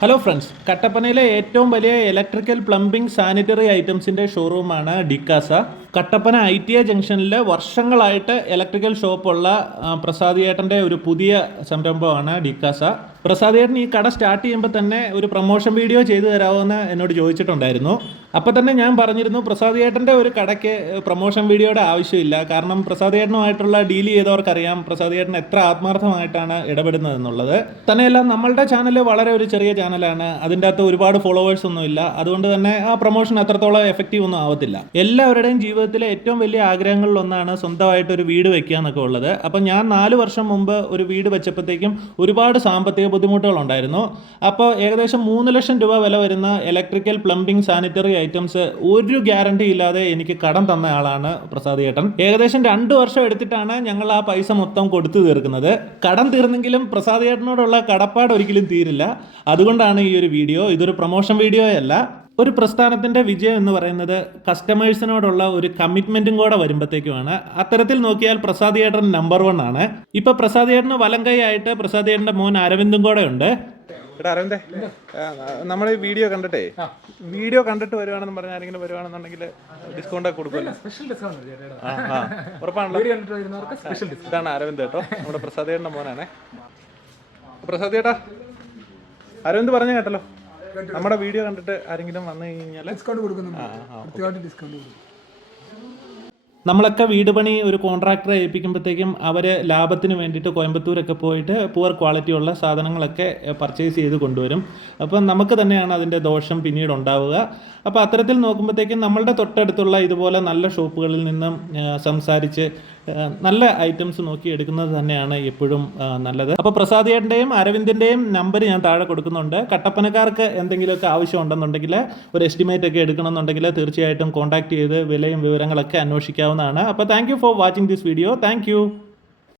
Hello friends കട്ടപ്പനയിലെ ഏറ്റവും വലിയ ഇലക്ട്രിക്കൽ പ്ലംബിംഗ് സാനിറ്ററി ഐറ്റംസിന്റെ ഷോറൂമാണ് ഡിക്കാസ. കട്ടപ്പന ഐ ടി ഐ ജംഗ്ഷനിൽ വർഷങ്ങളായിട്ട് ഇലക്ട്രിക്കൽ ഷോപ്പുള്ള പ്രസാദിയേട്ടന്റെ ഒരു പുതിയ സംരംഭമാണ് ഡിക്കാസ. പ്രസാദിയേട്ടൻ ഈ കട സ്റ്റാർട്ട് ചെയ്യുമ്പോൾ തന്നെ ഒരു പ്രൊമോഷൻ വീഡിയോ ചെയ്തു തരാമോ എന്ന് എന്നോട് ചോദിച്ചിട്ടുണ്ടായിരുന്നു. അപ്പോൾ തന്നെ ഞാൻ പറഞ്ഞിരുന്നു പ്രസാദേട്ടന്റെ ഒരു കടയ്ക്ക് പ്രൊമോഷൻ വീഡിയോയുടെ ആവശ്യമില്ല. കാരണം പ്രസാദേട്ടനുമായിട്ടുള്ള ഡീൽ ചെയ്തവർക്കറിയാം പ്രസാദേട്ടൻ എത്ര ആത്മാർത്ഥമായിട്ടാണ് ഇടപെടുന്നത് എന്നുള്ളത് തന്നെയല്ല നമ്മളുടെ ചാനൽ വളരെ ഒരു ചെറിയ ചാനലാണ് അതിന്റെ അകത്ത് ഒരുപാട് ഫോളോവേഴ്സ് ഒന്നുമില്ല അതുകൊണ്ട് തന്നെ ആ പ്രൊമോഷൻ അത്രത്തോളം എഫക്റ്റീവ് ഒന്നും ആവത്തില്ല. എല്ലാവരുടെയും ജീവിതത്തിലെ ഏറ്റവും വലിയ ആഗ്രഹങ്ങളിൽ ഒന്നാണ് സ്വന്തമായിട്ട് ഒരു വീട് വെക്കുക എന്നൊക്കെ ഉള്ളത്. അപ്പം ഞാൻ നാല് വർഷം മുമ്പ് ഒരു വീട് വെച്ചപ്പോഴത്തേക്കും ഒരുപാട് സാമ്പത്തിക ബുദ്ധിമുട്ടുകളുണ്ടായിരുന്നു. അപ്പോൾ ഏകദേശം മൂന്ന് ലക്ഷം രൂപ വില വരുന്ന ഇലക്ട്രിക്കൽ പ്ലംബിംഗ് സാനിറ്ററി ഐറ്റംസ് ഒരു ഗ്യാരണ്ടി ഇല്ലാതെ എനിക്ക് കടം തന്ന ആളാണ് പ്രസാദ് ചേട്ടൻ ഏകദേശം രണ്ട് വർഷം എടുത്തിട്ടാണ് ഞങ്ങൾ ആ പൈസ മൊത്തം കൊടുത്തു തീർക്കുന്നത്. കടം തീർന്നെങ്കിലും പ്രസാദ് ചേട്ടനോടുള്ള കടപ്പാട് ഒരിക്കലും തീരില്ല. അതുകൊണ്ടാണ് ഈ ഒരു വീഡിയോ ഇതൊരു പ്രൊമോഷൻ വീഡിയോ അല്ല. ഒരു പ്രസ്ഥാനത്തിന്റെ വിജയം എന്ന് പറയുന്നത് കസ്റ്റമേഴ്സിനോടുള്ള ഒരു കമ്മിറ്റ്മെന്റും കൂടെ വരുമ്പോഴത്തേക്കുമാണ്. അത്തരത്തിൽ നോക്കിയാൽ പ്രസാദ് ഏട്ടൻ നമ്പർ വൺ ആണ്. ഇപ്പൊ പ്രസാദ് ഏട്ടന് വലം കൈയായിട്ട് ആയിട്ട് പ്രസാദ് ഏട്ടന്റെ മോൻ അരവിന്ദും കൂടെ ഉണ്ട്. എടാ അരവിന്ദേ നമ്മൾ ഈ വീഡിയോ കണ്ടിട്ടേ വീഡിയോ കണ്ടിട്ട് വരുവാണെന്ന് പറഞ്ഞാൽ ആരെങ്കിലും വരുവാണെന്നുണ്ടെങ്കിൽ ഡിസ്കൗണ്ട് ഒക്കെ കൊടുക്കുമല്ലോ. സ്പെഷ്യൽ ഡിസ്കൗണ്ട് ചേട്ടാ ആ, ആ. ഉറപ്പാണല്ലോ. വീഡിയോ കണ്ടിട്ട് വരുന്നവർക്ക് സ്പെഷ്യൽ ഇതാണ് അരവിന്ദ് കേട്ടോ നമ്മുടെ പ്രസാദ് ചേട്ടന്റെ മോനാണേ. പ്രസാദ് ചേട്ടാ അരവിന്ദ് പറഞ്ഞു കേട്ടല്ലോ. നമ്മുടെ വീഡിയോ കണ്ടിട്ട് ആരെങ്കിലും വന്നു കഴിഞ്ഞാൽ ഡിസ്കൗണ്ട് കൊടുക്കുന്നുണ്ട്. കൃത്യമായിട്ട് ഡിസ്കൗണ്ട് കൊടുക്കും. നമ്മളൊക്കെ വീട് പണി ഒരു കോൺട്രാക്ടറെ ഏൽപ്പിക്കുമ്പോഴത്തേക്കും അവർ ലാഭത്തിന് വേണ്ടിയിട്ട് കോയമ്പത്തൂരൊക്കെ പോയിട്ട് പുവർ ക്വാളിറ്റിയുള്ള സാധനങ്ങളൊക്കെ പർച്ചേസ് ചെയ്ത് കൊണ്ടുവരും. അപ്പം നമുക്ക് തന്നെയാണ് അതിന്റെ ദോഷം പിന്നീട് ഉണ്ടാവുക. അപ്പോൾ അത്തരത്തിൽ നോക്കുമ്പോഴത്തേക്കും നമ്മളുടെ തൊട്ടടുത്തുള്ള ഇതുപോലെ നല്ല ഷോപ്പുകളിൽ നിന്നും സംസാരിച്ച് നല്ല ഐറ്റംസ് നോക്കി എടുക്കുന്നത് തന്നെയാണ് എപ്പോഴും നല്ലത്. അപ്പോൾ പ്രസാദിയേട്ടന്റെയും അരവിന്ദിന്റെയും നമ്പർ ഞാൻ താഴെ കൊടുക്കുന്നുണ്ട്. കട്ടപ്പനക്കാർക്ക് എന്തെങ്കിലുമൊക്കെ ആവശ്യം ഉണ്ടെന്നുണ്ടെങ്കിൽ ഒരു എസ്റ്റിമേറ്റ് ഒക്കെ എടുക്കണമെന്നുണ്ടെങ്കിൽ തീർച്ചയായിട്ടും കോൺടാക്ട് ചെയ്ത് വിലയും വിവരങ്ങളൊക്കെ അന്വേഷിക്കാവുന്നതാണ്. അപ്പോൾ thank for watching this video thank